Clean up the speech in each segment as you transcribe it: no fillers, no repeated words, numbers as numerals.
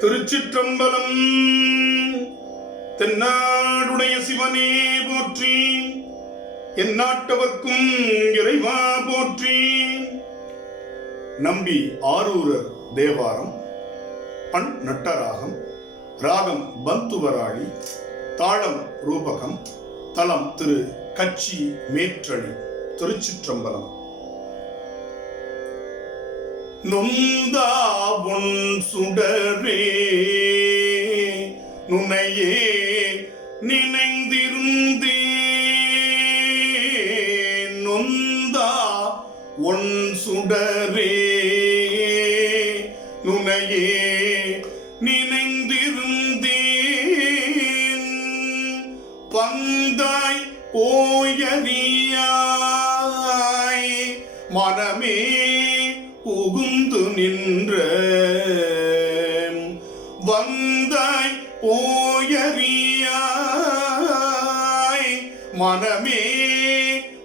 திருச்சிற்றம்பலம். தென்னாடுடைய சிவனே போற்றி, எந்நாட்டவர்க்கும் இறைவா போற்றி. நம்பி ஆரூரர் தேவாரம். பண் நட்டராகம், ராகம் பந்துவராளி, தாளம் ரூபகம், தலம் திரு கச்சி மேற்றளி. திருச்சிற்றம்பலம். நொந்தாவுன் சுடரே நுனையே நினைந்திருந்தே, நொந்தா ஒன் சுடரே நுனையே நினைந்திருந்தேன், பந்தாய் ஓயறியாய் மனமே புகுந்து நின்ற, வந்தாய் ஓயறியாய் மனமே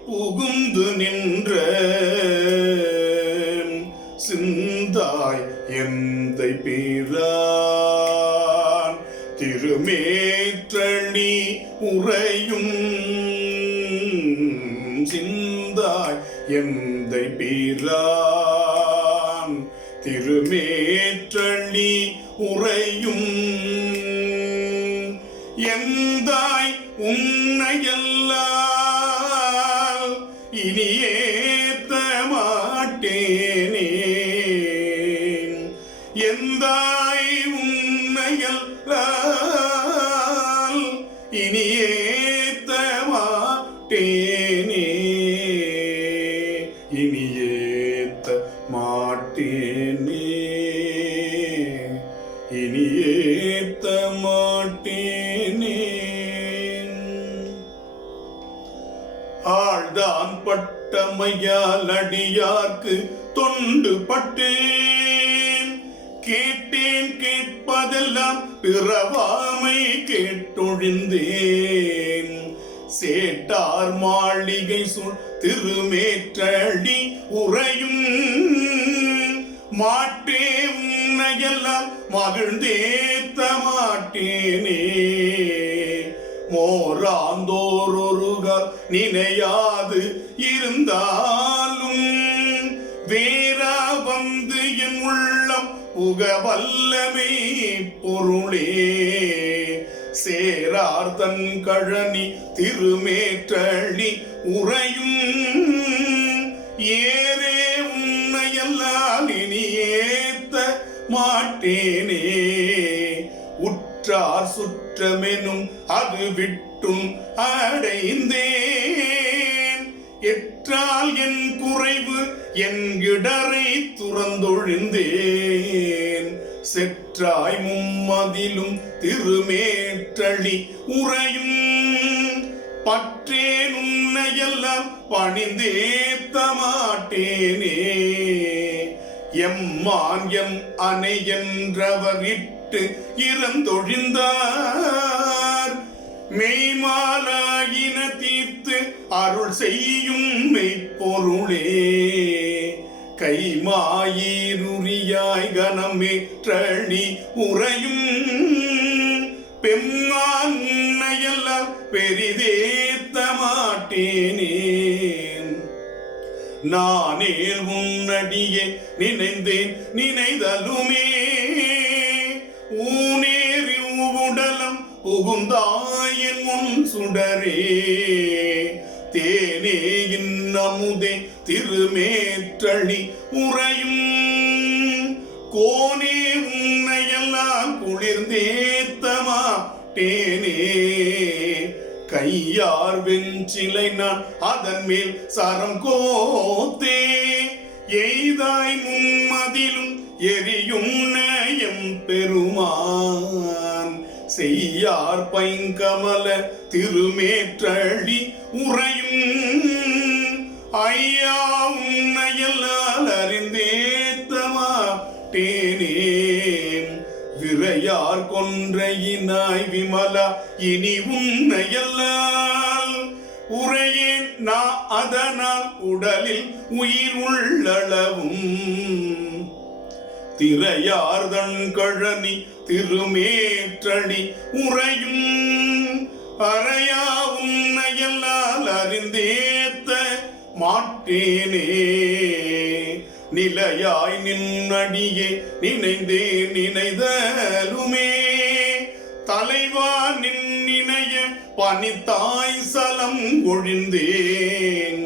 புகுந்து நின்ற, சிந்தாய் எந்தை பிரான் திருமேற்றளி உறையும், சிந்தாய் எந்தை பிரான் திருமேற்றளி உறையும், எந்தாய் உன்னையல்லால் இனி ஏத்த மாட்டேனே, எந்தாய் உன்னையல்லால் இனி ஏத்த மாட்டேனே, இனி ஏத்த மாட்டேனே, இனி ஏத்த மாட்டேனே. ஆழ்தான் பட்டமையால் அடியார்க்கு தொண்டு பட்டேன், கேட்டேன் கேட்பதெல்லாம் பிறவாமை கேட்டொழிந்தேன், சேட்டார் மாளிகை சுள் திருமேற்றளி உறையும், மாட்டே உன்னையெல்லாம் மகிழ்ந்தேத்த மாட்டேனே, மோராந்தோரொருகால் நினையாது இருந்தாலும் வேறா வந்து என் உள்ளம் புகவல்லமே பொருளே, சேரார் தன் கழனி திருமேற்றளி உறையும், ஏரே உன்னையெல்லாம் இனி ஏத்த மாட்டேனே, உற்றார் சுற்றமெனும் அது விட்டும் அடைந்தேன், எற்றால் என் குறைவு என் இடரை துறந்தொழிந்தேன், செற்றாய் மும்மதிலும் திருமேற்றளி உறையும், பற்றேன் உன்னையெல்லாம் பணிந்தேத்த மாட்டேனே, எம்மான் எம் அணை என்றவர் இட்டு இறந்தொழிந்தார், மெய்மாலாயின தீர்த்து அருள் செய்யும் மெய்ப்பொருளே, கைமாயிருரியாய் கனமேற்றளி உறையும், பெம்மான் உன்னையெல்லாம் பெரிதேத்த மாட்டேனே, நானே உன்னடியே நினைந்தேன் நினைதலுமே, ஊனேறி உடலம் புகுந்தாயின் முன் சுடரே, தேனே இன்னமுதே திருமேற்றளி உறையும், கோனே உன்னையெல்லாம் குளிர்ந்தேத்த மாட்டேனே, கையார் வெஞ்சிலை நான் அதன் மேல் சரம் கோத்தே, எய்தாய் மும்மதிலும் எரியும் நயம் பெருமான், செய்யார் பைங்கமல திருமேற்றளி உறையும், ஐயா உன்னையெல்லாம் அறிந்தேத்த மாட்டேனே, விரையார் கொன்றையினாய் விமலா இனி உன்னையல்லால் உரையேன் நான், அதனால் உடலில் உயிர் உள்ளளவும் திரையார்தன் கழனி திருமேற்றடி உறையும் அறையா உன்னையல்லால் அறிந்தேத்த மாட்டேனே. நிலையாய் நின்னடியே நினைந்தே நினைதலுமே தலைவா நின்னினைய பனித்தாய் சலம் ஒழிந்தேன்.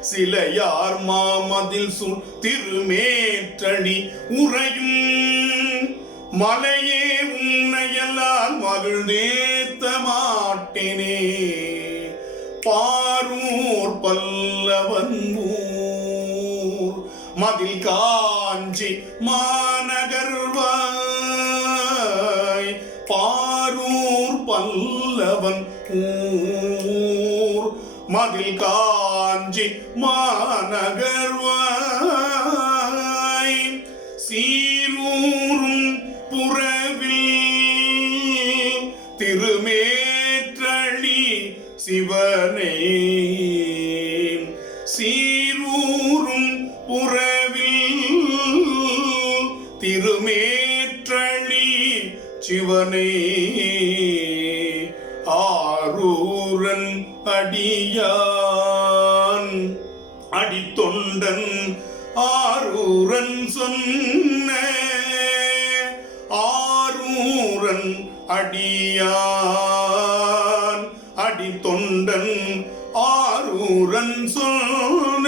சிலையார் மாமதில் சூழ் திருமேற்றடி உறையும் மலையே உன்னையெல்லாம் மகிழ்ந்தேத்த மாட்டேனே. பாரூர் பல்லவன் ஊர் மதில் காஞ்சி மாநகர்வாய். பாரூர் பல்லவன் ஊர் மதில் காஞ்சி மாநகர்வாய். சீரூரும் புறவில் திருமேற்றடி சிவனே. சீரூரும் புறவில் திருமேற்றடி சிவனே. ஆரூரன் அடியான் அடித்தொண்டன் ஆரூரன் சொன்ன ஆரூரன் அடியான் அடித்தொண்டன் ஆரூரன் சொன்ன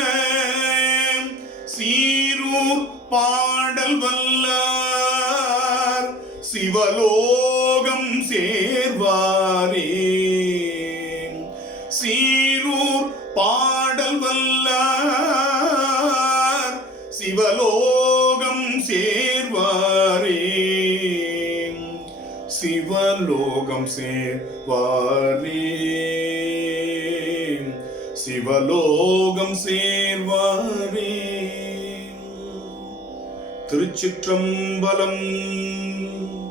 சீரூர் பாடல் வல்லார் சிவலோகம் சேர்வாரே. சீரூர் பாடல் வல்லார் சிவலோகம் சேர்வாரே. சிவலோகம் சேர்வாரே. சிவலோகம் சேர்வாரே. திருச்சிற்றம்பலம்.